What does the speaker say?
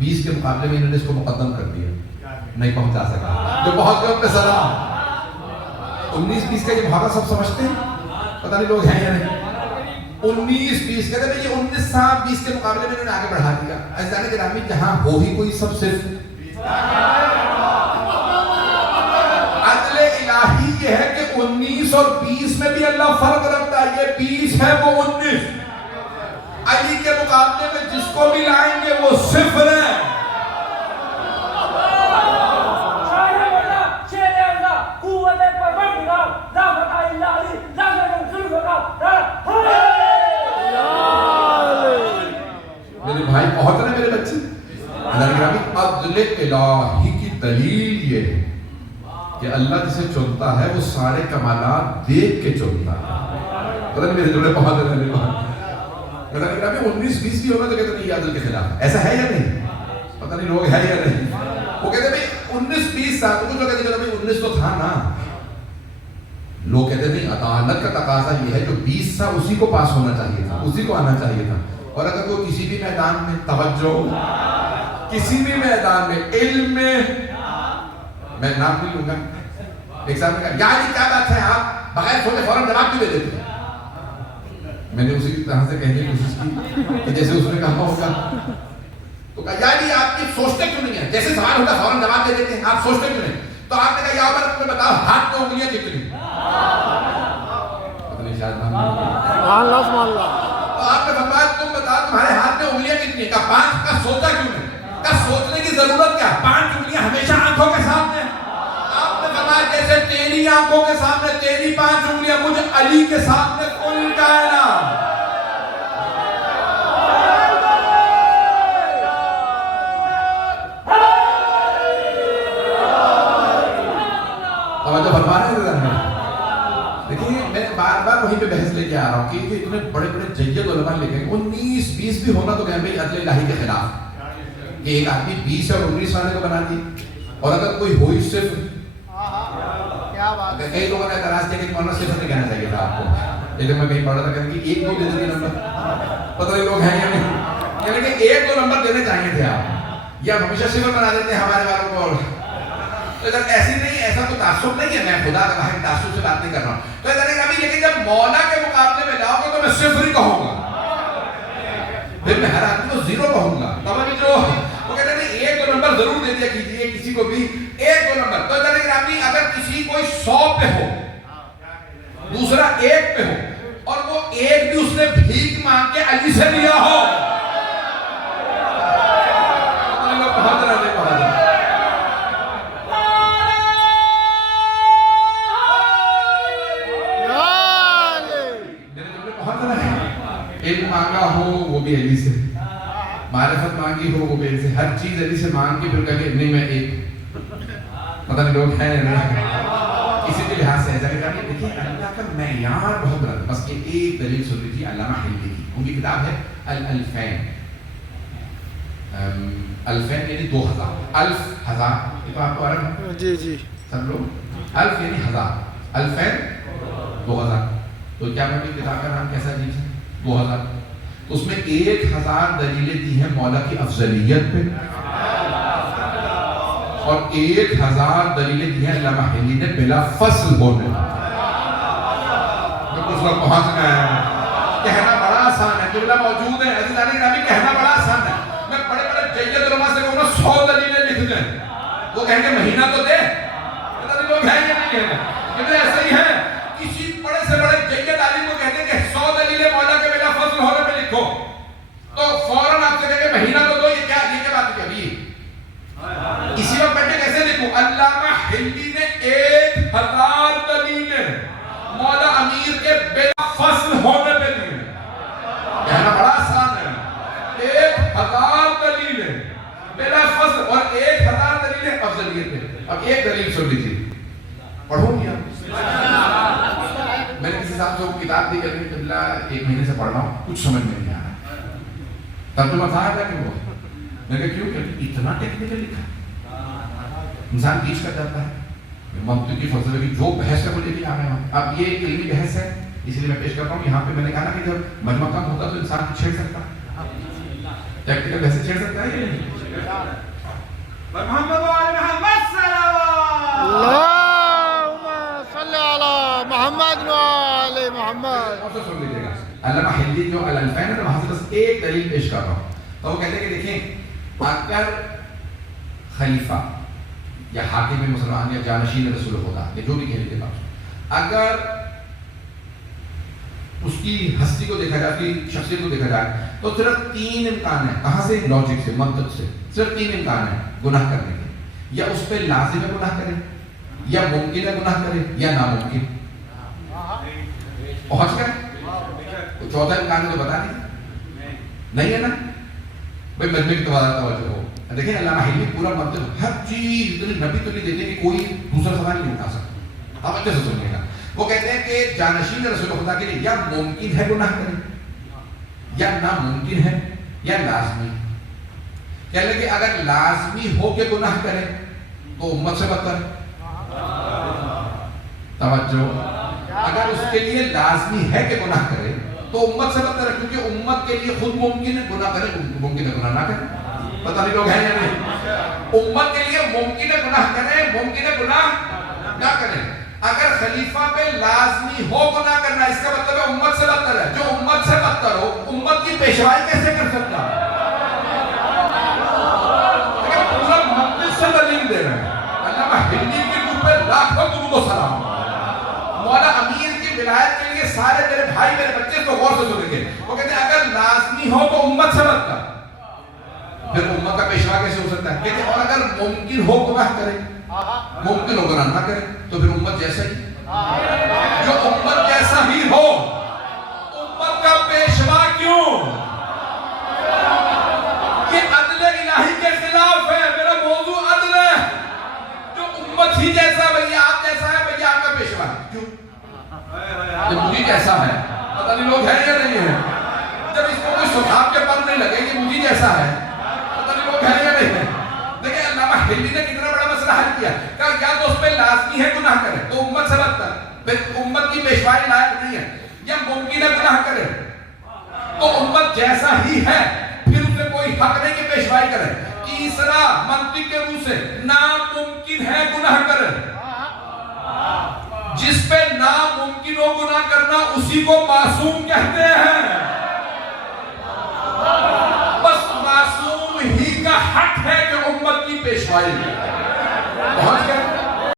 20 کے مقابلے میں انہوں نے اس کو مقدم کر دیا، نہیں پہنچا سکا، جو پہنچ گئے اپنے سلام۔ 19-20 کا یہ محاورہ سب سمجھتے ہیں؟ پتہ نہیں لوگ ہیں یا نہیں۔ 19-20 کہتے ہیں یہ 19 صاحب 20 کے مقابلے میں انہوں نے آگے بڑھا دیا۔ عزیزان گرامی جہاں ہو ہی کوئی سب صرف عدل الہی یہ ہے کہ 19 اور 20 میں بھی اللہ فرق رکھتا ہے، یہ 20 ہے وہ 19۔ علی کے مقابلے میں جس کو بھی لائیں گے وہ صفر ہے۔ میرے بھائی بہت ہیں میرے بچے۔ عدل الہی کی دلیل یہ ہے کہ اللہ جسے چنتا ہے وہ سارے کمالات دیکھ کے چنتا ہے۔ پتہ نہیں میرے جوڑے بہت ہیں میرے بھائی۔ 19-20 بھی ہوگا تو کہتے ہیں یہ عدل کے خلاف، ایسا ہے یا نہیں؟ پتہ نہیں لوگ ہے یا نہیں۔ وہ کہتے ہیں بھئی 19-20 سال، تو کچھ لوگ کہتے ہیں بھئی 19 تو تھا نا۔ لوگ کہتے ہیں نہیں، عدالت کا تقاضا یہ ہے جو 20 تھا اسی کو پاس ہونا چاہیے تھا، اسی کو آنا چاہیے تھا۔ اور اگر کوئی کسی بھی میدان میں توجہ، کسی بھی میدان میں علم میں نام نہیں لوں گا، ایک صاحب نے کہا یعنی کیا بات ہے آپ بغیر سوچے فوراً جواب کیوں دے دیتے ہیں؟ میں نے اسی طرح سے کہنے کی کوشش کی کہ جیسے اس نے کہا ہوگا، تو کہا یعنی آپ کی سوچتے کیوں نہیں ہیں؟ جیسے سوال ہوتا فوراً جواب دے دیتے ہیں، آپ سوچتے کیوں نہیں؟ تو آپ نے کہا یا پر تمہیں بتاؤ ہاتھ میں انگلیاں کتنی؟ پتہ نہیں شاید تو آپ نے فرمایا تم بتاؤ تمہارے ہاتھ میں انگلیاں کتنی ہیں؟ کہا 5۔ کا سوچا کیوں نہیں؟ کا سوچنے کی ضرورت کیا؟ 5 انگلیاں ہمیشہ آنکھوں کے سامنے۔ آپ نے فرمایا جیسے تیری آنکھوں کے سامنے تیری 5 انگلیاں، مجھے علی کے سامنے کل کائنات۔ توجہ فرما رہے ہیں؟ دیکھیے میں بار بار وہیں پہ بحث لے کے آ رہا ہوں کہ اتنے بڑے بڑے جید علماء لکھے 19-20 بھی ہونا تو کہیں بھائی عدل الہی کے خلاف کہ ایک آدمی 20 اور 19 والے کو بنا دی، اور اگر کوئی ہوئی صرف کئی لوگوں نے اعتراض کیا کہ مولانا صرف نہیں کہنا چاہیے تھا آپ کو، لیکن میں کہیں پڑھ رہا تھا کہ 1-2 دے دیے نمبر، پتہ نہیں لوگ ہیں یا نہیں، یعنی کہ 1-2 نمبر دینے چاہیے تھے آپ، یا ہمیشہ صفر بنا دیتے ہیں ہمارے والوں کو۔ تو ایسی نہیں، ایسا تو تعصب نہیں ہے، میں خدا کا واحد تعصب سے بات نہیں کر رہا ہوں۔ تو لیکن جب مولا کے مقابلے میں لاؤ گے تو میں صفر ہی کہوں گا، پھر میں ہر آدمی کو 0 کہوں گا۔ توجہ، وہ کہتے ہیں 1-2 نمبر ضرور دے دیا کیجیے کسی کو بھی، 1-2 نمبر۔ تو اگر کسی کوئی 100 پہ ہو، دوسرا 1 پہ ہو، اور وہ 1 بھی اس نے بھیک مانگ کے علی سے لیا ہو، علم مانگا ہو وہ بھی علی سے، معرفت مانگی ہو وہ بھی علی سے، ہر چیز علی سے مانگ کے پھر کہے نہیں میں ایک، پتہ نہیں لوگ ہیں کسی بھی لحاظ سے ایسا کہ دیکھیں اللہ کا معیار بہت بڑا ہے۔ بس یہ ایک دلیل سن لی تھی علامہ حلبی کی، ان کی کتاب ہے الالفین، الفین یعنی 2000، الف ہزار، یہ تو آپ کو عرب ہے جی جی سب لوگ، الف یعنی 1000، الفین 2000، تو کیا میں کتاب کا نام کیسا عجیب ہے 2000، تو اس میں 1000 دلیلیں دی ہیں مولا کی افضلیت پہ، اور 1000 دلیلیں دی ہیں علامہ حلی نے بلا فصل ہونے۔ میں کچھ لوگ پہنچ گئے ہیں، کہنا بڑا آسان ہے، جملہ موجود ہے عزیزان گرامی، کہنا بڑا آسان ہے، میں بڑے بڑے جید علماء سے کہوں گا 100 دلیلیں لکھ دیں، وہ کہیں گے مہینہ تو دے، پتہ نہیں لوگ ہیں یا نہیں ہیں، کتنے ایسے ہی ہیں، کسی بڑے سے بڑے جید عالم کو کہتے ہیں کہ 100 دلیلیں مولا کے بلا فضل ہونے پہ لکھو، تو فوراً آپ سے کہیں گے مہینہ تو دو، یہ کیا بات ہے ابھی اسی وقت بیٹھے کیسے لکھوں؟ علامہ حلی نے 1000 دلیلیں مولا امیر کے بلا فصل ہونے پہ دی، کہنا بڑا آسان ہے، 1000 دلیلیں بلا فصل اور 1000 دلیلیں افضلیت پہ۔ اب ایک دلیل سن لیجیے، پڑھوں گی آپ، میں نے کسی صاحب کو کتاب دی کہ اللہ 1 مہینے سے پڑھ رہا ہوں، کچھ سمجھ میں نہیں آ رہا، ترجمہ تھا کہ وہ، میں نے کیوں کہ اتنا ٹیکنیکل لکھا، انسان بیچ کر جاتا ہے، منطقی فلسفے کی جو بحث ہے وہ لے کے آ رہے ہیں۔ اب یہ علمی بحث ہے، اس لیے میں پیش کرتا ہوں، یہاں پہ میں نے کہا کہ جب مجمع کم ہوتا تو انسان چھیڑ سکتا ہے، ٹیکنیکل بحث چھیڑ سکتا ہے یا نہیں؟ محمد وآل محمد صلوات اللہم صلی علی محمد وآل محمد. سن لیجیے گا علامہ ہندی جو الالفین ہے وہاں سے بس ایک دلیل پیش کر رہا ہوں. تو وہ کہتے ہیں کہ دیکھیں اگر خلیفہ یا حاکم مسلمان یا جانشین رسول خدا یا جو بھی کہتے ہیں اگر اس کی ہستی کو دیکھا جائے، اس کی شخصیت کو دیکھا جائے تو صرف 3 امکان ہیں. کہاں سے؟ لاجک سے، منطق سے. صرف 3 امکان ہیں گناہ کرنے کے. یا اس پہ لازم ہے گناہ کرے، یا ممکن ہے گناہ کرے، یا ناممکن. پہنچ گئے؟ چوتھا امکان ہے تو بتا دیجیے. نہیں ہے نا بھائی؟ مجمع کی توجہ ہو. دیکھیں علامہ حلمی پورا منطق ہر چیز نبی تو نہیں دیتے کہ کوئی دوسرا سوال نہیں اٹھا سکتا. آپ اچھے سے سنیے گا. وہ کہتے ہیں کہ جانشین رسول خدا کے لیے یا ممکن ہے گناہ کرے، یا ناممکن ہے، یا لازمی. کہنے لگے اگر لازمی ہو کے گناہ کرے تو امت سے بدتر. توجہ. اگر اس کے لیے لازمی ہے کہ گناہ کرے تو امت سے بدتر ہے، کیونکہ امت کے لیے خود ممکن ہے گناہ کرے، ممکن ہے گناہ نہ کرے. پتہ نہیں لوگ ہیں یا نہیں؟ امت کے لیے ممکن ہے گناہ کرے، ممکن ہے گناہ نہ کرے. اگر خلیفہ پہ لازمی ہو گناہ کرنا اس کا مطلب ہے امت سے بدتر ہے. جو امت سے بدتر ہو امت کی پیشوائی کیسے کر سکتا؟ لیکن پورا مقدس سے دلیل دے رہے ہیں. علامہ ہندی کی روح پہ لاکھوں درود و سلام. مولا امیر کی ولایت کے لیے سارے میرے بھائی میرے بچے تو غور سے سنیں گے. وہ کہتے ہیں اگر لازمی ہو تو امت سے بدتر، پھر امت کا پیشوا کیسے ہو سکتا ہے؟ کہتے ہیں اور اگر ممکن ہو گناہ کرے، ممکن ہو گناہ نہ کرے تو پھر امت جیسا ہی. جو امت جیسا ہی ہو امت کا پیشوا کیوں؟ یہ عدل الہی کے خلاف ہے. میرا موضوع عدل ہے. جو امت ہی جیسا بھئی آپ جیسا ہے بھئی آپ کا پیشوا کیوں؟ جب مجھے جیسا ہے پتہ نہیں لوگ ہیں یا نہیں ہیں. جب اس کو کوئی سخاب کے پر نہیں لگے کہ مجھے جیسا ہے پتہ نہیں لوگ ہیں یا نہیں ہیں. دیکھیں علامہ حلمی نے کتنا بڑا مسئلہ حل کیا کہ یا تو اس پہ لازمی ہے گناہ کرے تو امت سے بدتر، پھر امت کی پیشوائی لائق نہیں ہے، یا ممکن ہے گناہ کرے تو امت جیسا ہی ہے پھر اسے کوئی حق نہیں کہ پیشوائی کرے. تیسرا منطق کے روح سے ناممکن ہے گناہ کرے. جس پہ ناممکن ہو گناہ کرنا اسی کو معصوم کہتے ہیں. بس معصوم ہی کا حق ہے کہ امت کی پیشوائی. پہنچ گئے؟